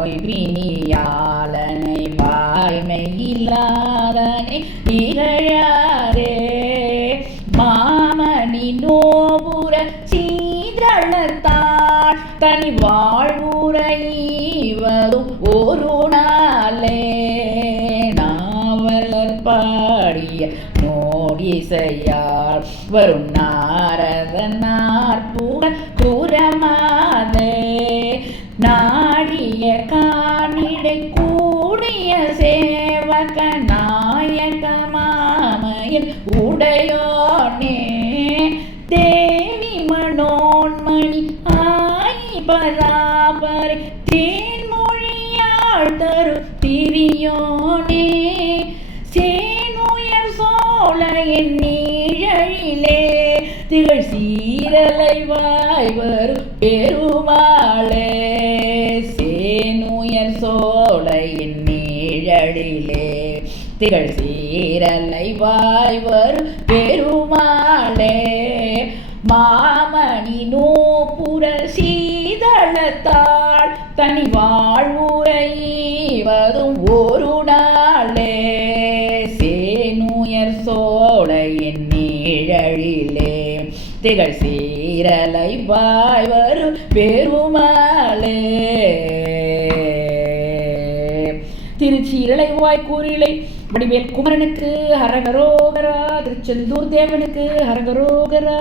நோய் பிணியாளனை வாய்மை இல்லாதனை இகழாரே மாமணி நோபுர சீதளத்தாள் தனி வாழ்வுரைவதும் ஒரு நாளே நாவலர் பாடிய நோடிசையார் வரும் நாரதனார் புகழ் கூறமாதே நாடிய காணிடை கூடிய சேவக நாயக மாமையில் உடையோனே தேவி மனோன்மணி ஆயி பராபரை தேன்மொழியாள் தரு திரியோனே சேனுயர் சோலையின் நீழலிலே திகழ் சீரலை வாய்வர் பெருமாளே சேனுயர் சோலையின் நீழலிலே திகழ் சீரலை வாய்வர் பெருமாளே மாமணி நூபுர சீதளத்தாள் தனி வாழ்வுரைவதும் ஒரு நாளே சேனுயர் சோலையின் நீழலிலே திகழ் சீரலை வாய்வர் பெருமாளே. திருச்சீரலைவாய் கூறிலை வடிவேல் குமரனுக்கு ஹரஹரோகரா. திருச்செந்தூர் தேவனுக்கு ஹரஹரோகரா.